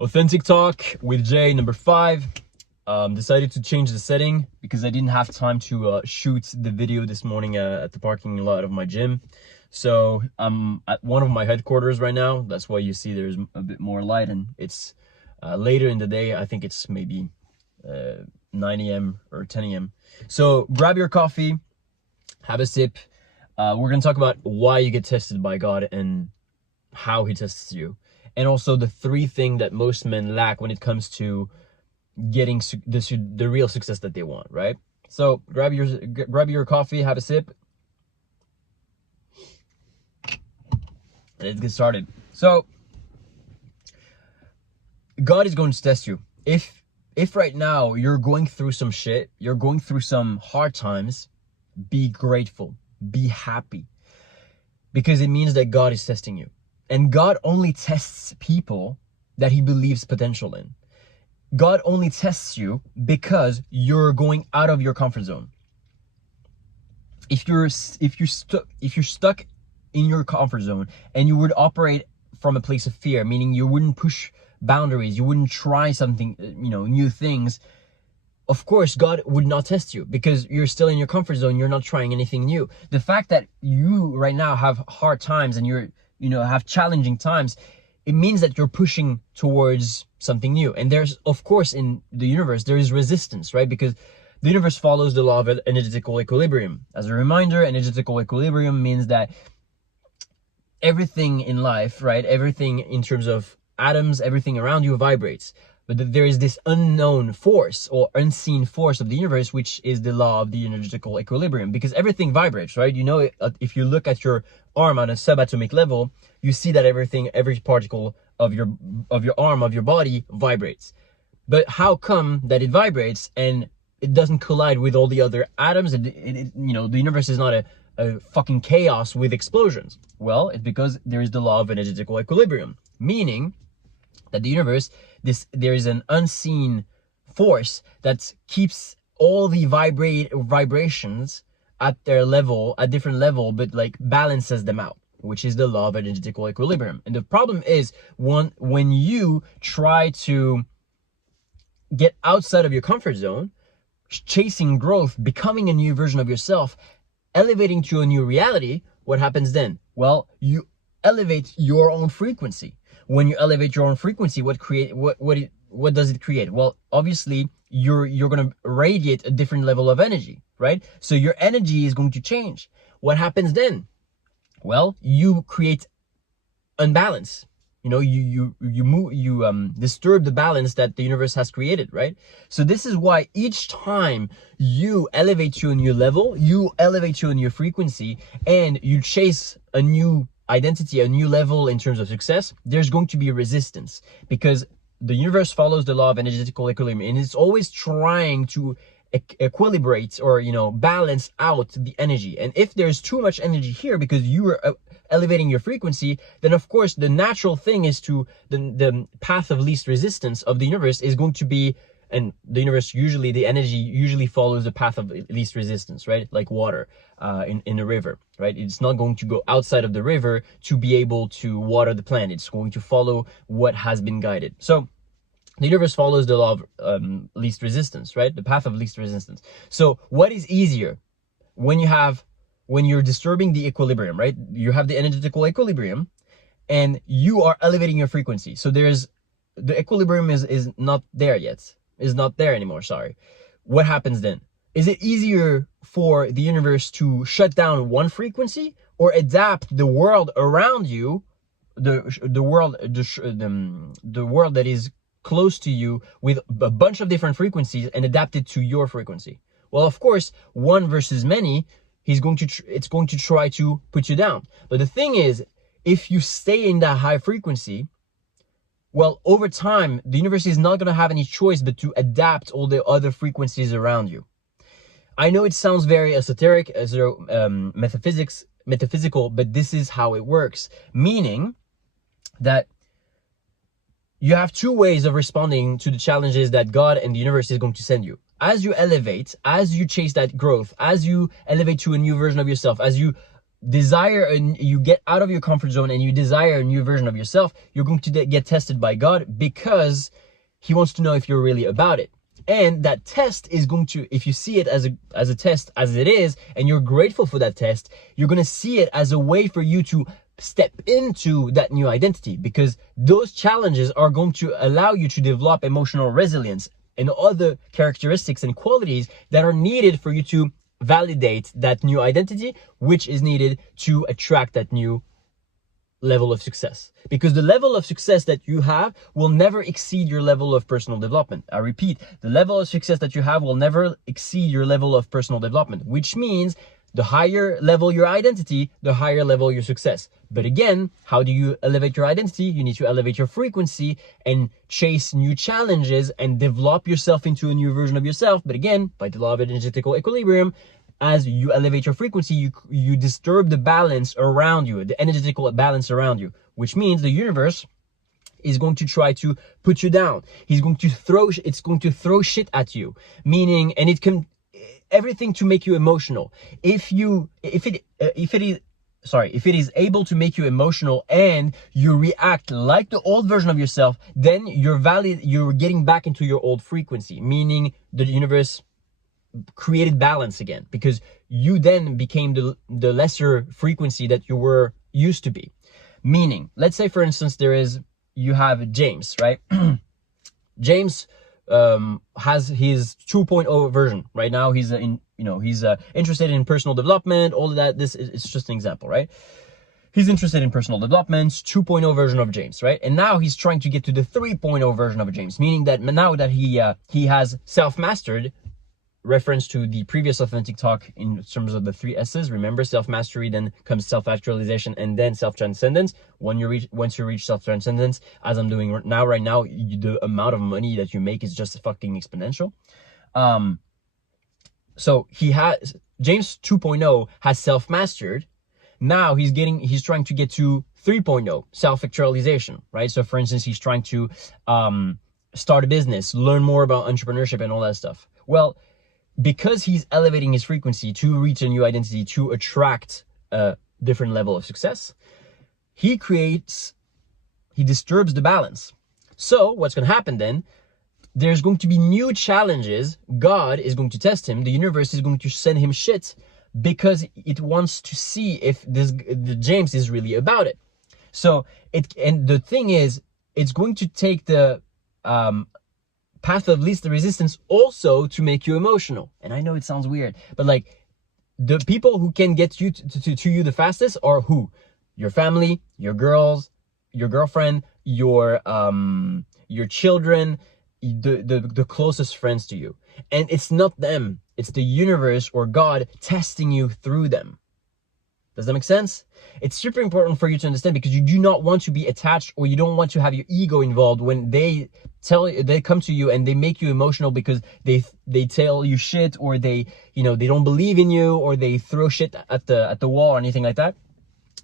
Authentic Talk with Jay, number 5. Decided to change the setting because I didn't have time to shoot the video this morning at the parking lot of my gym. So I'm at one of my headquarters right now. That's why you see there's a bit more light, and it's later in the day. I think it's maybe 9 a.m. or 10 a.m. So grab your coffee, have a sip. We're going to talk about why you get tested by God and how he tests you. And also the 3 things that most men lack when it comes to getting the real success that they want, right? So grab your coffee, have a sip. Let's get started. So God is going to test you. If right now you're going through some shit, you're going through some hard times, be grateful, be happy, because it means that God is testing you. And God only tests people that he believes potential in. God only tests you because you're going out of your comfort zone. If you're stuck in your comfort zone and you would operate from a place of fear, meaning you wouldn't push boundaries, you wouldn't try something, new things, of course God would not test you because you're still in your comfort zone. You're not trying anything new. The fact that you right now have hard times and you're have challenging times, it means that you're pushing towards something new. And there's, of course, in the universe, there is resistance, right? Because the universe follows the law of energetical equilibrium. As a reminder, energetical equilibrium means that everything in life, right? Everything in terms of atoms, everything around you vibrates. But there is this unknown force or unseen force of the universe, which is the law of the energetical equilibrium, because everything vibrates, right? If you look at your arm on a subatomic level, you see that every particle of your arm, of your body vibrates. But how come that it vibrates and it doesn't collide with all the other atoms? The universe is not a fucking chaos with explosions. Well, it's because there is the law of energetical equilibrium, meaning that the universe, there is an unseen force that keeps all the vibrations at their level, a different level, but like balances them out, which is the law of energetical equilibrium. And the problem is when you try to get outside of your comfort zone, chasing growth, becoming a new version of yourself, elevating to a new reality, what happens then? Well, you elevate your own frequency. When you elevate your own frequency, what does it create? Well, obviously you're going to radiate a different level of energy, right? So your energy is going to change. What happens then? Well, you create unbalance. You disturb the balance that the universe has created, right? So this is why each time you elevate to a new level, you elevate to a new frequency, and you chase a new identity, a new level in terms of success, there's going to be resistance, because the universe follows the law of energetical equilibrium, and it's always trying to equilibrate or balance out the energy. And if there's too much energy here because you are elevating your frequency, then of course the natural thing is the path of least resistance of the universe is going to be, and the universe the energy usually follows the path of least resistance, right? Like water in a river, right? It's not going to go outside of the river to be able to water the plant. It's going to follow what has been guided. So the universe follows the law of least resistance, right? The path of least resistance. So what is easier when you're disturbing the equilibrium, right? You have the energetical equilibrium and you are elevating your frequency. So the equilibrium is not there yet. Is not there anymore, sorry. What happens then? Is it easier for the universe to shut down one frequency or adapt the world around you, the world that is close to you with a bunch of different frequencies and adapt it to your frequency? Well, of course, one versus many, it's going to try to put you down. But the thing is, if you stay in that high frequency, well, over time, the universe is not going to have any choice but to adapt all the other frequencies around you. I know it sounds very esoteric, metaphysical, but this is how it works. Meaning that you have 2 ways of responding to the challenges that God and the universe is going to send you. As you elevate, as you chase that growth, as you elevate to a new version of yourself, as you desire and you get out of your comfort zone and you desire a new version of yourself, you're going to get tested by God, because he wants to know if you're really about it. And that test is going to, if you see it as a test as it is, and you're grateful for that test, you're going to see it as a way for you to step into that new identity, because those challenges are going to allow you to develop emotional resilience and other characteristics and qualities that are needed for you to validate that new identity, which is needed to attract that new level of success. Because the level of success that you have will never exceed your level of personal development. I repeat, the level of success that you have will never exceed your level of personal development, which means the higher level your identity, the higher level your success. But again, how do you elevate your identity? You need to elevate your frequency and chase new challenges and develop yourself into a new version of yourself. But again, by the law of energetical equilibrium, as you elevate your frequency, you disturb the balance around you, the energetical balance around you, which means the universe is going to try to put you down. It's going to throw shit at you, meaning, and it can, everything to make you emotional. If it is able to make you emotional and you react like the old version of yourself, then you're getting back into your old frequency, meaning the universe created balance again, because you then became the lesser frequency that you were used to be. Meaning, let's say for instance you have James, right? James has his 2.0 version right now. He's interested in personal development, all of that. This is just an example, right? He's interested in personal development, 2.0 version of James, right? And now he's trying to get to the 3.0 version of James, meaning that now that he has self-mastered, reference to the previous authentic talk in terms of the 3 S's. Remember, self-mastery, then comes self-actualization, and then self-transcendence. Once you reach self-transcendence, as I'm doing right now, the amount of money that you make is just fucking exponential. So James 2.0 has self-mastered. Now he's trying to get to 3.0, self-actualization, right? So for instance, he's trying to start a business, learn more about entrepreneurship and all that stuff. Well, because he's elevating his frequency to reach a new identity, to attract a different level of success, he disturbs the balance. So what's going to happen then? There's going to be new challenges. God is going to test him. The universe is going to send him shit, because it wants to see if the James is really about it. So and the thing is, it's going to take the path of least resistance also to make you emotional. And I know it sounds weird, but like, the people who can get you to you the fastest are who? Your family, your girls, your girlfriend, your children, the closest friends to you. And it's not them, it's the universe or God testing you through them. Does that make sense? It's super important for you to understand, because you do not want to be attached, or you don't want to have your ego involved when they come to you and they make you emotional because they tell you shit, or they don't believe in you, or they throw shit at the wall or anything like that.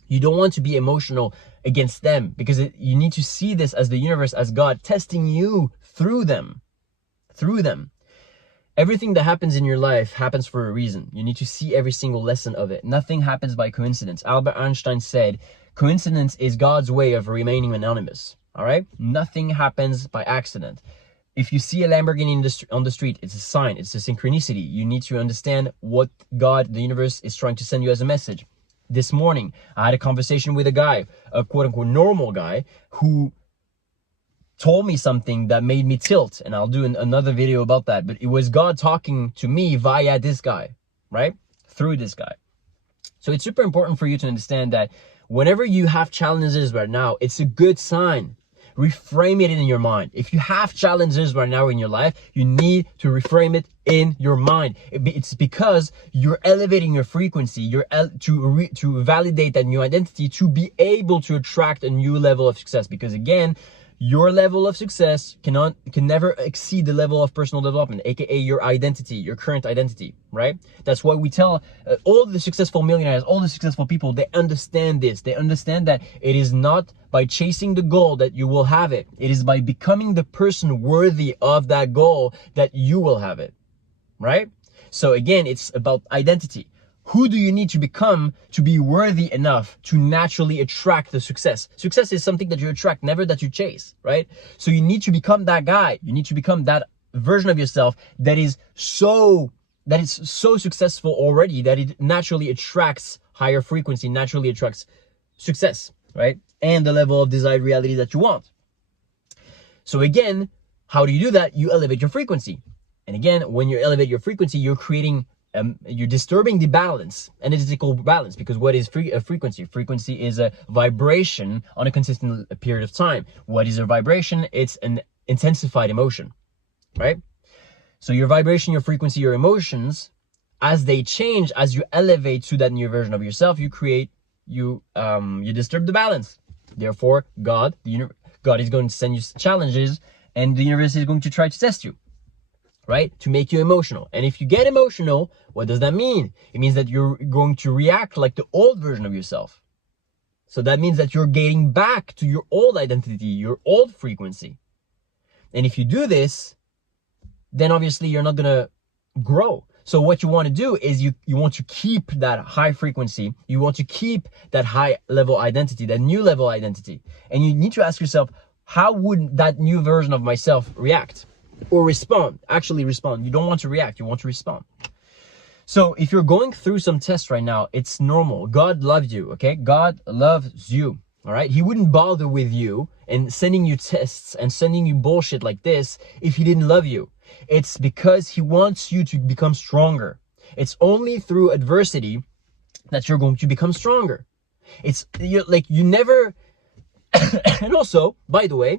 You don't want to be emotional against them, because you need to see this as the universe, as God testing you through them. Everything that happens in your life happens for a reason. You need to see every single lesson of it. Nothing happens by coincidence. Albert Einstein said, coincidence is God's way of remaining anonymous. All right? Nothing happens by accident. If you see a Lamborghini on the street, it's a sign. It's a synchronicity. You need to understand what God, the universe, is trying to send you as a message. This morning, I had a conversation with a guy, a quote-unquote normal guy, who told me something that made me tilt, and I'll do another video about that. But it was God talking to me via this guy, right? Through this guy. So it's super important for you to understand that whenever you have challenges right now, it's a good sign. Reframe it in your mind. If you have challenges right now in your life, you need to reframe it in your mind. It's because you're elevating your frequency. You're to validate that new identity, to be able to attract a new level of success. Because again, your level of success can never exceed the level of personal development, aka your identity, your current identity, right? That's why we tell all the successful millionaires, all the successful people, they understand this. They understand that it is not by chasing the goal that you will have it. It is by becoming the person worthy of that goal that you will have it, right? So again, it's about identity. Who do you need to become to be worthy enough to naturally attract the success? Success is something that you attract, never that you chase, right? So you need to become that guy. You need to become that version of yourself that is so successful already that it naturally attracts higher frequency, naturally attracts success, right? And the level of desired reality that you want. So again, how do you do that? You elevate your frequency. And again, when you elevate your frequency, you're creating, you're disturbing the balance, energetical balance, because what is a frequency? Frequency is a vibration on a consistent period of time. What is a vibration? It's an intensified emotion, right? So your vibration, your frequency, your emotions, as they change, as you elevate to that new version of yourself, you create, you disturb the balance. Therefore, God is going to send you challenges, and the universe is going to try to test you, right? To make you emotional. And if you get emotional, what does that mean? It means that you're going to react like the old version of yourself. So that means that you're getting back to your old identity, your old frequency. And if you do this, then obviously you're not gonna grow. So what you want to do is you want to keep that high frequency. You want to keep that high level identity, that new level identity. And you need to ask yourself, how would that new version of myself react or respond? Actually respond. You don't want to react, you want to respond. So if you're going through some tests right now, it's normal. God loves you, okay? God loves you, all right? He wouldn't bother with you and sending you tests and sending you bullshit like this if he didn't love you. It's because he wants you to become stronger. It's only through adversity that you're going to become stronger. It's you never, and also, by the way,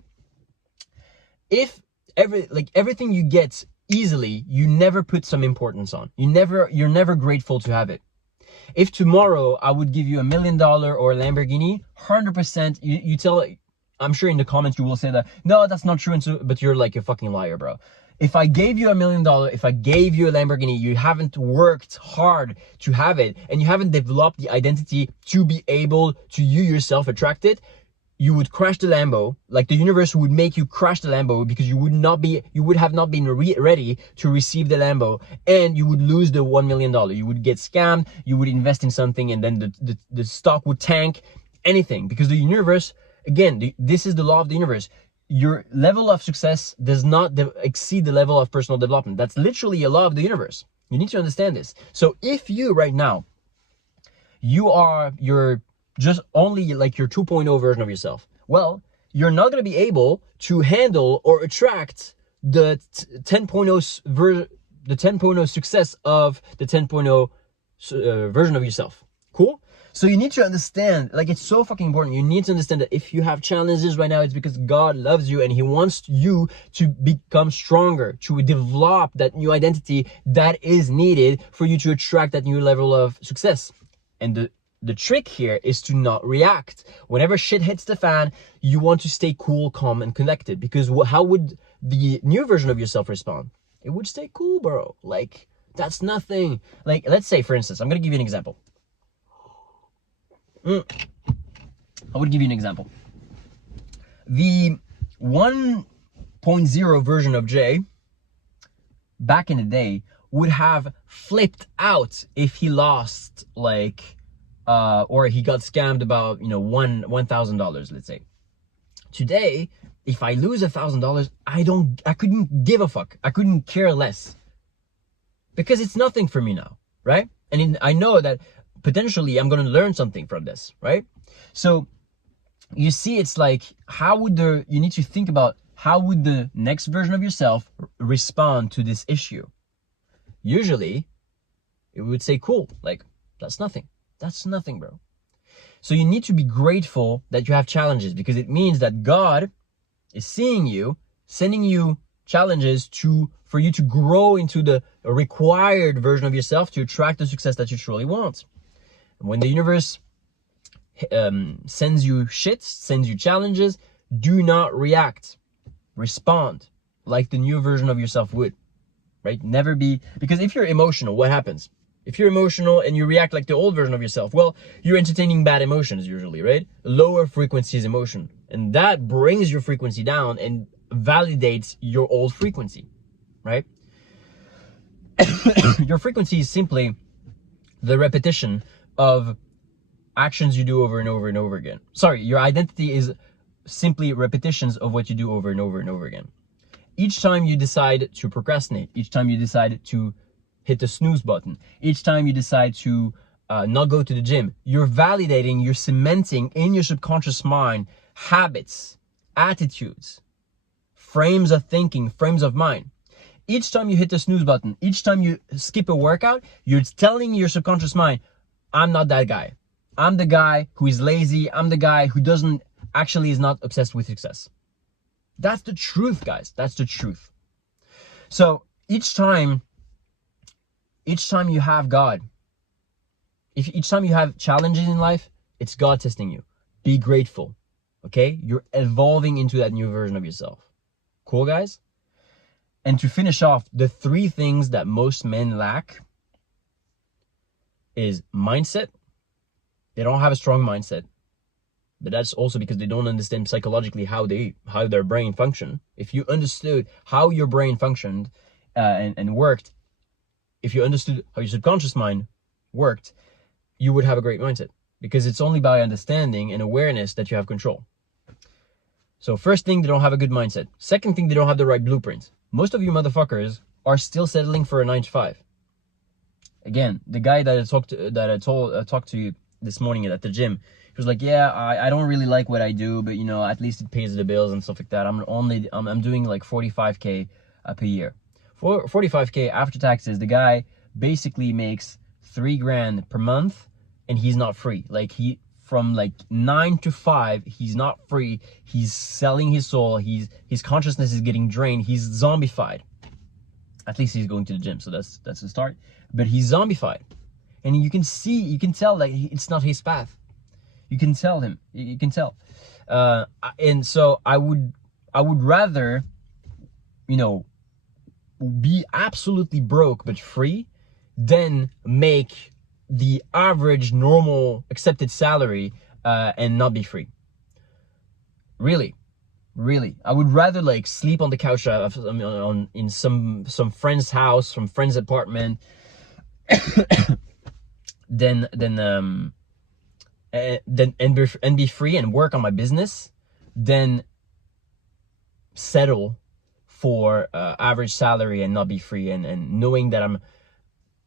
if everything you get easily, you never put some importance on. You're never grateful to have it. If tomorrow I would give you $1 million or a Lamborghini, 100%, you tell, I'm sure in the comments you will say that, no, that's not true, and so, but you're like a fucking liar, bro. If I gave you $1 million, if I gave you a Lamborghini, you haven't worked hard to have it, and you haven't developed the identity to be able to you yourself attract it, you would crash the Lambo. Like the universe would make you crash the Lambo because you would have not been ready to receive the Lambo, and you would lose the $1 million. You would get scammed, you would invest in something, and then the stock would tank, anything, because the universe, again, this is the law of the universe. Your level of success does not exceed the level of personal development. That's literally a law of the universe. You need to understand this. So if you right now, you're just only like your 2.0 version of yourself, well, you're not going to be able to handle or attract the 10.0 success of the 10.0 version of yourself. Cool? So you need to understand, like, it's so fucking important. You need to understand that if you have challenges right now, it's because God loves you and he wants you to become stronger, to develop that new identity that is needed for you to attract that new level of success. And the trick here is to not react. Whenever shit hits the fan, you want to stay cool, calm, and connected. Because how would the new version of yourself respond? It would stay cool, bro. Like, that's nothing. Like, let's say, for instance, I'm going to give you an example. I would give you an example. The 1.0 version of Jay, back in the day, would have flipped out if he lost, like, or he got scammed about, $1,000, let's say. Today, if I lose $1,000, I couldn't give a fuck. I couldn't care less. Because it's nothing for me now, right? And I know that potentially I'm going to learn something from this, right? So you see, it's like, you need to think about how would the next version of yourself respond to this issue? Usually it would say, cool, like, that's nothing. That's nothing, bro. So you need to be grateful that you have challenges, because it means that God is seeing you, sending you challenges for you to grow into the required version of yourself to attract the success that you truly want. When the universe sends you shit, sends you challenges, do not react. Respond like the new version of yourself would, right? Never be, because if you're emotional, what happens? If you're emotional and you react like the old version of yourself, well, you're entertaining bad emotions usually, right? Lower frequencies emotion. And that brings your frequency down and validates your old frequency, right? Your frequency is simply the repetition of actions you do over and over and over again. Sorry, your identity is simply repetitions of what you do over and over and over again. Each time you decide to procrastinate, each time you decide to hit the snooze button, each time you decide to not go to the gym, you're validating, you're cementing in your subconscious mind habits, attitudes, frames of thinking, frames of mind. Each time you hit the snooze button, each time you skip a workout, you're telling your subconscious mind, I'm not that guy. I'm the guy who is lazy. I'm the guy who is not obsessed with success. That's the truth, guys. That's the truth. So each time you have God, each time you have challenges in life, it's God testing you. Be grateful, okay? You're evolving into that new version of yourself. Cool, guys? And to finish off, the 3 things that most men lack is mindset. They don't have a strong mindset. But that's also because they don't understand psychologically how their brain function. If you understood how your brain functioned and worked, if you understood how your subconscious mind worked, you would have a great mindset, because it's only by understanding and awareness that you have control. So first thing, they don't have a good mindset. Second thing, they don't have the right blueprint. Most of you motherfuckers are still settling for a 9-to-5. Again, the guy that I talked to you this morning at the gym, he was like, yeah, I don't really like what I do, but at least it pays the bills and stuff like that. I'm doing like 45K per year. For 45K after taxes, the guy basically makes $3,000 per month, and he's not free. Like from like 9 to 5, he's not free. He's selling his soul. His consciousness is getting drained. He's zombified. At least he's going to the gym, so that's the start. But he's zombified, and you can tell like it's not his path. You can tell him. You can tell. And so I would rather, be absolutely broke but free than make the average, normal, accepted salary and not be free. Really. I would rather like sleep on the couch in some friend's house, some friend's apartment, than be free and work on my business, than settle for average salary and not be free, and knowing that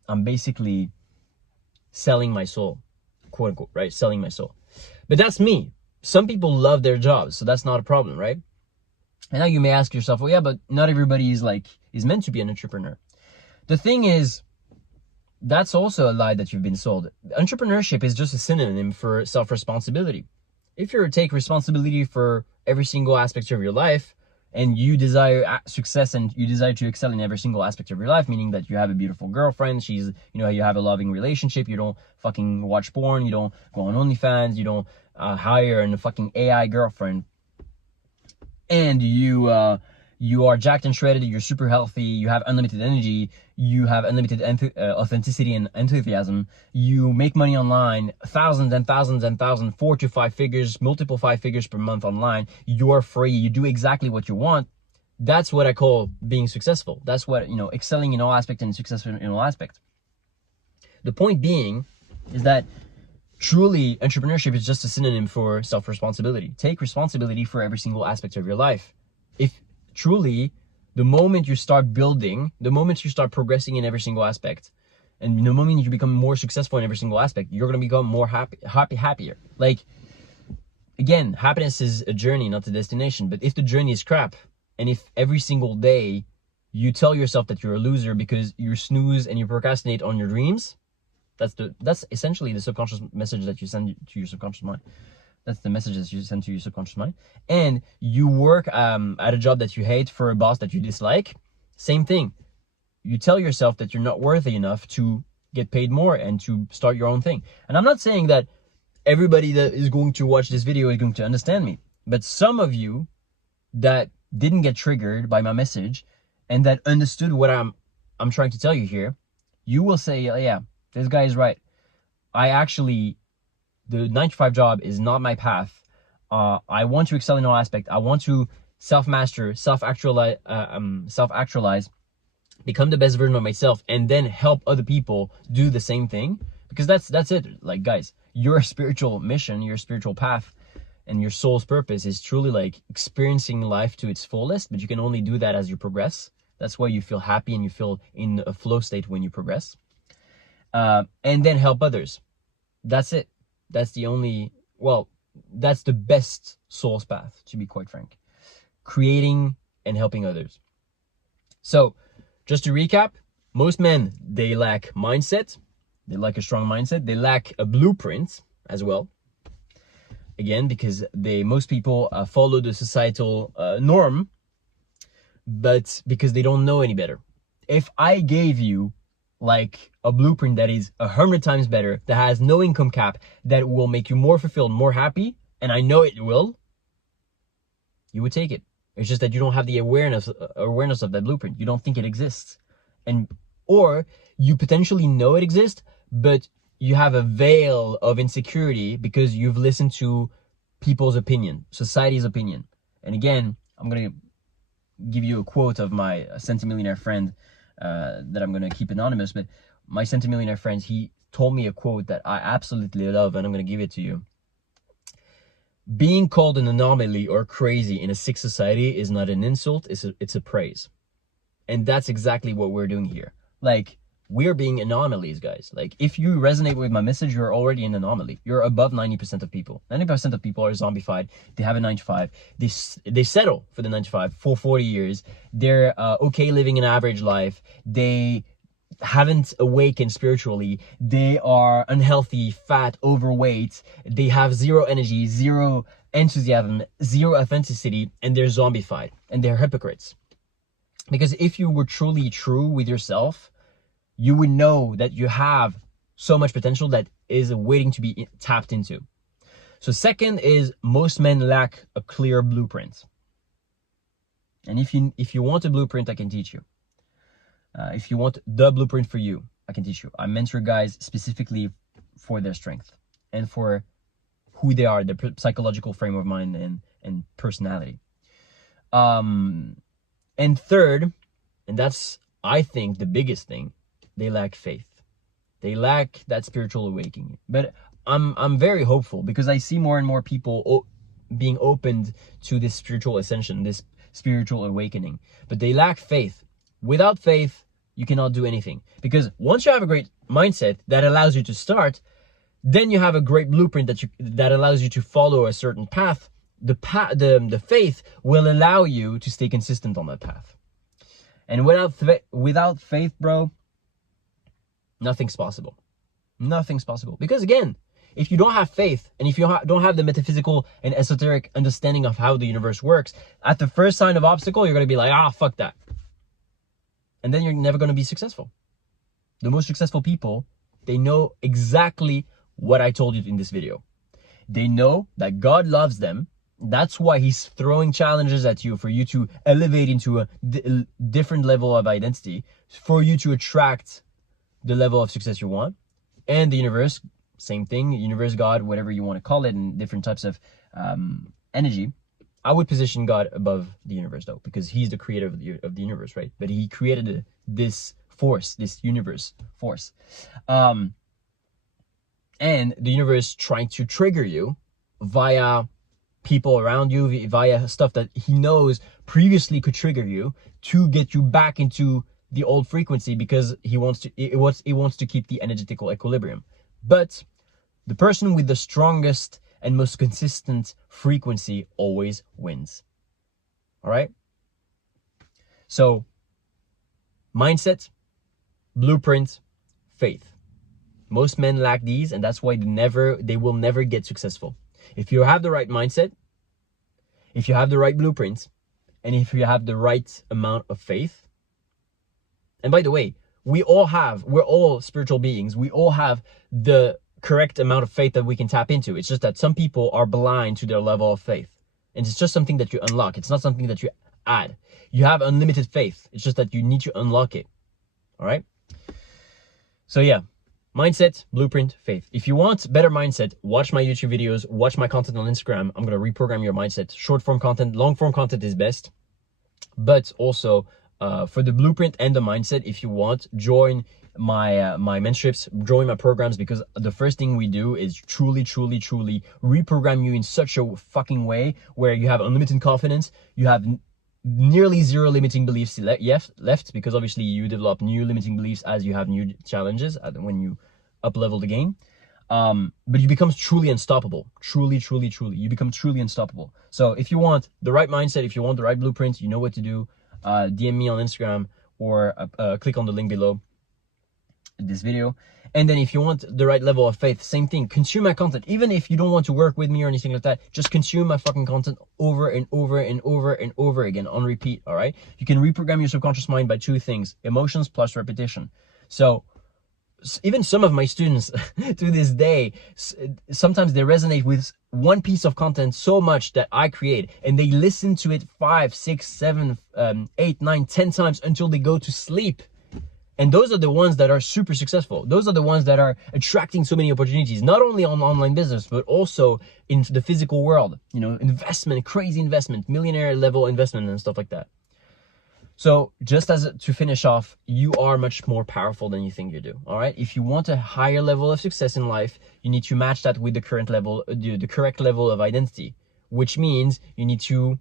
I'm basically selling my soul, quote unquote, right? Selling my soul. But that's me. Some people love their jobs, so that's not a problem, right? And now you may ask yourself, well, yeah, but not everybody is meant to be an entrepreneur. The thing is, that's also a lie that you've been sold. Entrepreneurship is just a synonym for self-responsibility. If you take responsibility for every single aspect of your life, and you desire success and you desire to excel in every single aspect of your life, meaning that you have a beautiful girlfriend, you have a loving relationship, you don't fucking watch porn, you don't go on OnlyFans, you don't hire a fucking AI girlfriend, and you are jacked and shredded, you're super healthy, you have unlimited energy, you have unlimited authenticity and enthusiasm, you make money online, thousands and thousands and thousands, 4 to 5 figures, multiple 5 figures per month online, you're free, you do exactly what you want. That's what I call being successful. That's what, excelling in all aspects and successful in all aspects. The point being is that truly entrepreneurship is just a synonym for self-responsibility. Take responsibility for every single aspect of your life. If truly, the moment you start building, the moment you start progressing in every single aspect, and the moment you become more successful in every single aspect, you're going to become more happier. Like, again, happiness is a journey, not a destination. But if the journey is crap, and if every single day you tell yourself that you're a loser because you snooze and you procrastinate on your dreams, that's essentially the subconscious message that you send to your subconscious mind. That's the messages you send to your subconscious mind. And you work at a job that you hate for a boss that you dislike. Same thing. You tell yourself that you're not worthy enough to get paid more and to start your own thing. And I'm not saying that everybody that is going to watch this video is going to understand me. But some of you that didn't get triggered by my message and that understood what I'm trying to tell you here, you will say, yeah, this guy is right. The 9-to-5 job is not my path. I want to excel in all aspects. I want to self-master, self-actualize, become the best version of myself, and then help other people do the same thing. Because that's it. Like, guys, your spiritual mission, your spiritual path, and your soul's purpose is truly like experiencing life to its fullest, but you can only do that as you progress. That's why you feel happy and you feel in a flow state when you progress. And then help others. That's it. That's the only, well, that's the best soul's path, to be quite frank. Creating and helping others. So, just to recap, most men, they lack mindset. They lack a strong mindset. They lack a blueprint as well. Again, because most people follow the societal norm, but because they don't know any better. If I gave you like a blueprint that is 100 times better, that has no income cap, that will make you more fulfilled, more happy, and I know it will, you would take it. It's just that you don't have the awareness of that blueprint. You don't think it exists. Or you potentially know it exists, but you have a veil of insecurity because you've listened to people's opinion, society's opinion. And again, I'm going to give you a quote of my centimillionaire friend that I'm going to keep anonymous, but my centimillionaire friend, he told me a quote that I absolutely love, and I'm going to give it to you. Being called an anomaly or crazy in a sick society is not an insult, it's a praise. And that's exactly what we're doing here. Like, we're being anomalies, guys. Like, if you resonate with my message, you're already an anomaly. You're above 90% of people. 90% of people are zombified. They have a 9 to 5. They settle for the 9 to 5 for 40 years. They're okay living an average life. They haven't awakened spiritually. They are unhealthy, fat, overweight. They have zero energy, zero enthusiasm, zero authenticity, and they're zombified. And they're hypocrites. Because if you were truly true with yourself, you would know that you have so much potential that is waiting to be tapped into. So second is, most men lack a clear blueprint. And if you want a blueprint, I can teach you. If you want the blueprint for you, I can teach you. I mentor guys specifically for their strength and for who they are, their psychological frame of mind and personality. And third, and that's, I think, the biggest thing, they lack faith. They lack that spiritual awakening. But I'm very hopeful because I see more and more people being opened to this spiritual ascension, this spiritual awakening. But they lack faith. Without faith, you cannot do anything. Because once you have a great mindset that allows you to start, then you have a great blueprint that allows you to follow a certain path. The faith will allow you to stay consistent on that path. And without faith, bro, nothing's possible. Nothing's possible. Because again, if you don't have faith, and if you don't have the metaphysical and esoteric understanding of how the universe works, at the first sign of obstacle, you're going to be like, fuck that. And then you're never going to be successful. The most successful people, they know exactly what I told you in this video. They know that God loves them. That's why he's throwing challenges at you, for you to elevate into a different level of identity, for you to attract the level of success you want. And the universe, same thing, universe, God, whatever you want to call it, and different types of energy. I would position God above the universe, though, because he's the creator of the universe, right? But he created this force, this universe force. And the universe trying to trigger you via people around you, via stuff that he knows previously could trigger you, to get you back into the old frequency, because he wants to keep the energetical equilibrium. But the person with the strongest and most consistent frequency always wins. All right? So, mindset, blueprint, faith. Most men lack these, and that's why they will never get successful. If you have the right mindset, if you have the right blueprint, and if you have the right amount of faith, and by the way, we're all spiritual beings. We all have the correct amount of faith that we can tap into. It's just that some people are blind to their level of faith. And it's just something that you unlock. It's not something that you add. You have unlimited faith. It's just that you need to unlock it. All right? So yeah, mindset, blueprint, faith. If you want better mindset, watch my YouTube videos, watch my content on Instagram. I'm going to reprogram your mindset. Short form content, long form content is best. But also, for the blueprint and the mindset, if you want, join my my mentorships, join my programs, because the first thing we do is truly reprogram you in such a fucking way where you have unlimited confidence, you have nearly zero limiting beliefs left, because obviously you develop new limiting beliefs as you have new challenges when you up level the game. But you become truly unstoppable. Truly, you become truly unstoppable. So if you want the right mindset, if you want the right blueprint, you know what to do. DM me on Instagram or click on the link below this video. And then if you want the right level of faith, same thing, consume my content. Even if you don't want to work with me or anything like that, just consume my fucking content over and over again on repeat. All right, you can reprogram your subconscious mind by 2 things: emotions plus repetition. So even some of my students to this day, sometimes they resonate with one piece of content so much that I create, and they listen to it 5, 6, 7, 8, 9, 10 times until they go to sleep. And those are the ones that are super successful. Those are the ones that are attracting so many opportunities, not only on online business, but also in the physical world. You know, investment, crazy investment, millionaire level investment and stuff like that. So just as to finish off, you are much more powerful than you think you do. All right. If you want a higher level of success in life, you need to match that with the current level, the correct level of identity, which means you need to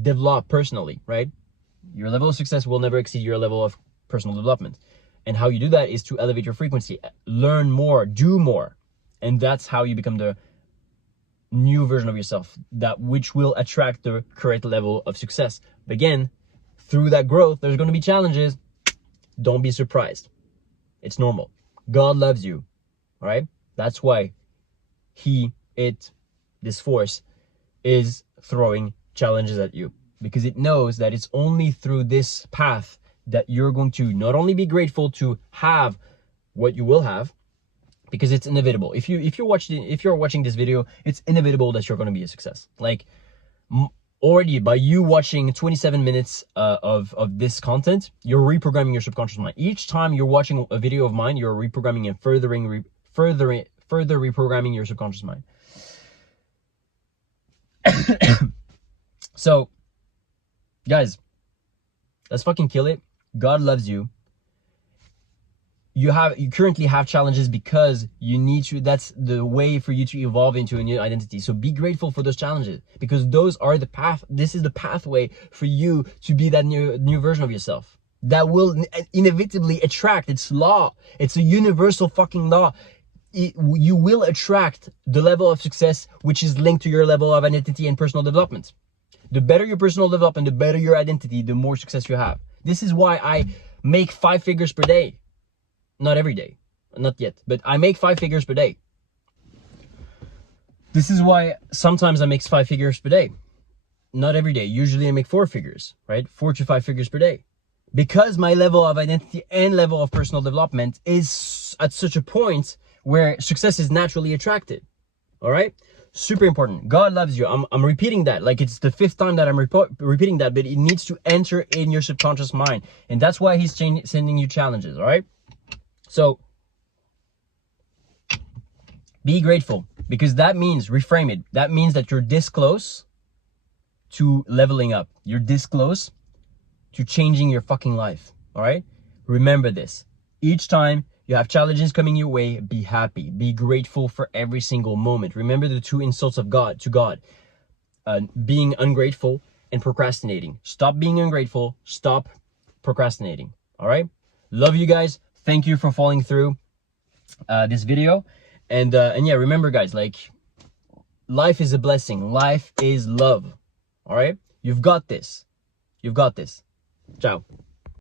develop personally, right? Your level of success will never exceed your level of personal development. And how you do that is to elevate your frequency, learn more, do more. And that's how you become the new version of yourself, that which will attract the correct level of success. But again, through that growth, there's going to be challenges. Don't be surprised. It's normal. God loves you. All right. That's why this force is throwing challenges at you, because it knows that it's only through this path that you're going to not only be grateful to have what you will have, because it's inevitable. If you're watching this video, it's inevitable that you're going to be a success. Like already by you watching 27 minutes of this content, you're reprogramming your subconscious mind. Each time you're watching a video of mine, you're reprogramming and further reprogramming your subconscious mind. So, guys, let's fucking kill it. God loves you. You currently have challenges because you need to, that's the way for you to evolve into a new identity. So be grateful for those challenges, because those are the path. This is the pathway for you to be that new version of yourself that will inevitably attract. It's law. It's a universal fucking law. You will attract the level of success which is linked to your level of identity and personal development. The better your personal development, the better your identity, the more success you have. This is why I make 5 figures per day. Not every day, not yet, but I make 5 figures per day. This is why sometimes I make 5 figures per day. Not every day. Usually I make 4 figures, right? 4 to 5 figures per day. Because my level of identity and level of personal development is at such a point where success is naturally attracted. All right? Super important. God loves you. I'm repeating that. Like it's the 5th time that I'm repeating that, but it needs to enter in your subconscious mind. And that's why he's sending you challenges. All right? So be grateful, because that means, reframe it. That means that you're this close to leveling up. You're this close to changing your fucking life. All right. Remember this. Each time you have challenges coming your way, be happy, be grateful for every single moment. Remember the 2 insults of God to God, being ungrateful and procrastinating. Stop being ungrateful. Stop procrastinating. All right. Love you guys. Thank you for following through this video. And yeah, remember guys, like life is a blessing. Life is love. All right. You've got this. You've got this. Ciao.